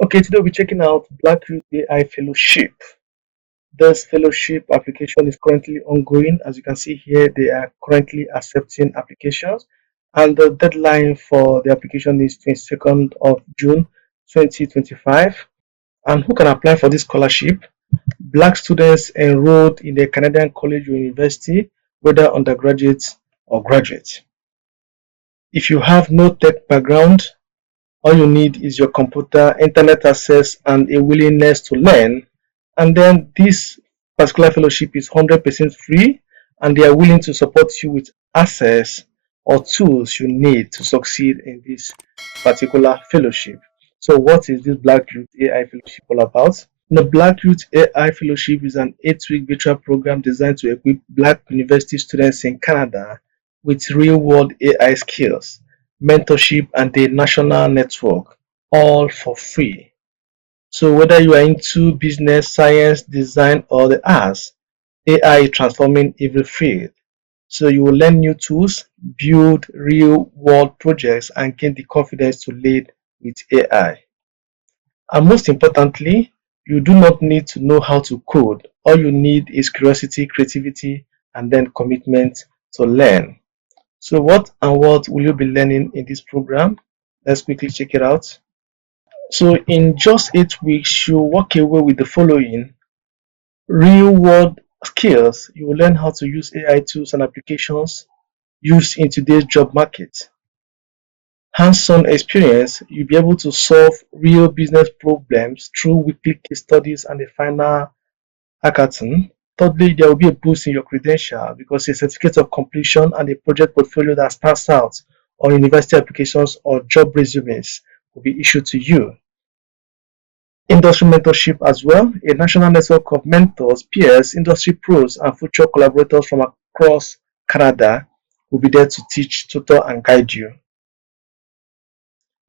Okay, today we're checking out Black Youth AI Fellowship. This fellowship application is currently ongoing. As you can see here, they are currently accepting applications, and the deadline for the application is 22nd of June 2025. And who can apply for this scholarship? Black students enrolled in a Canadian college or university, whether undergraduates or graduates. If you have no tech background, all you need is your computer, internet access, and a willingness to learn. And then this particular fellowship is 100% free, and they are willing to support you with access or tools you need to succeed in this particular fellowship. So, what is this Black Youth AI Fellowship all about? The Black Youth AI Fellowship is an 8-week virtual program designed to equip Black university students in Canada with real world AI skills, mentorship, and a national network, all for free. So, whether you are into business, science, design, or the arts, AI is transforming every field. So, you will learn new tools, build real world projects, and gain the confidence to lead with AI. And most importantly, you do not need to know how to code. All you need is curiosity, creativity, and then commitment to learn. So, what and what will you be learning in this program? Let's quickly check it out. So, in just 8 weeks, you'll walk away with the following real world skills. You will learn how to use AI tools and applications used in today's job market. Hands-on experience, you'll be able to solve real business problems through weekly case studies and a final hackathon. Thirdly, there will be a boost in your credential because a certificate of completion and a project portfolio that stands out on university applications or job resumes will be issued to you. Industry mentorship as well, a national network of mentors, peers, industry pros, and future collaborators from across Canada will be there to teach, tutor, and guide you.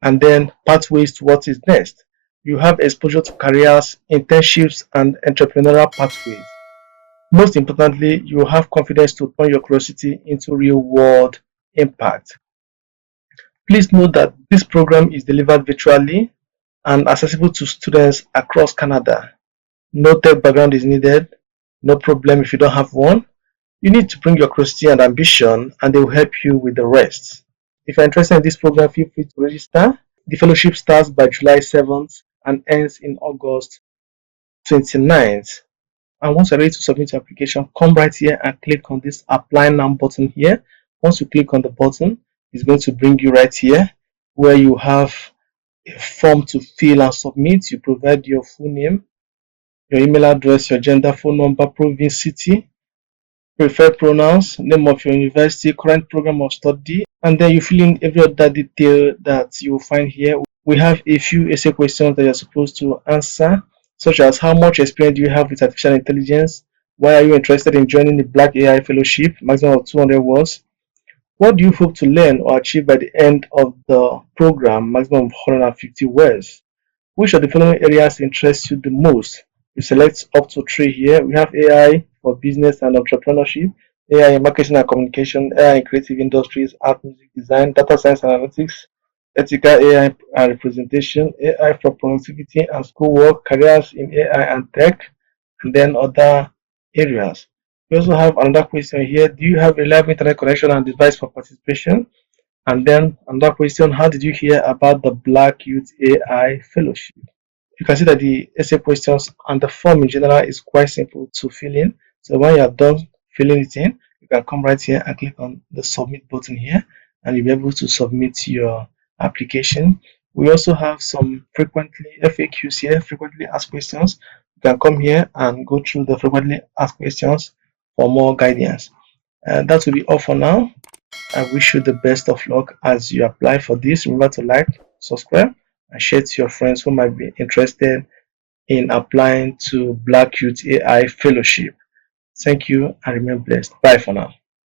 And then pathways to what is next. You have exposure to careers, internships, and entrepreneurial pathways. Most importantly, you have confidence to turn your curiosity into real world impact. Please note that this program is delivered virtually and accessible to students across Canada. No tech background is needed, no problem if you don't have one. You need to bring your curiosity and ambition, and they will help you with the rest. If you're interested in this program, feel free to register. The fellowship starts by July 7th and ends in August 29th. And once you're ready to submit your application, come right here and click on this apply now button here. Once you click on the button, it's going to bring you right here where you have a form to fill and submit. You provide your full name, your email address, your gender, phone number, province, city, preferred pronouns, name of your university, current program of study, and then you fill in every other detail that you will find here. We have a few essay questions that you're supposed to answer, such as how much experience do you have with artificial intelligence? Why are you interested in joining the Black AI Fellowship? Maximum of 200 words. What do you hope to learn or achieve by the end of the program? Maximum of 150 words. Which of the following areas interest you the most? You select up to three here. We have AI for business and entrepreneurship, AI in marketing and communication, AI in creative industries, art, music, design, data science analytics, ethical AI and representation, AI for productivity and schoolwork, careers in AI and tech, and then other areas. We also have another question here. Do you have reliable internet connection and device for participation? And then another question, how did you hear about the Black Youth AI Fellowship? You can see that the essay questions and the form in general is quite simple to fill in. So when you are done filling it in, you can come right here and click on the submit button here, and you'll be able to submit your application. We also have some frequently FAQs here, frequently asked questions. You can come here and go through the frequently asked questions for more guidance. And that will be all for now. I wish you the best of luck as you apply for this. Remember to like, subscribe, and share to your friends who might be interested in applying to Black Youth AI Fellowship. Thank you and remain blessed. Bye for now.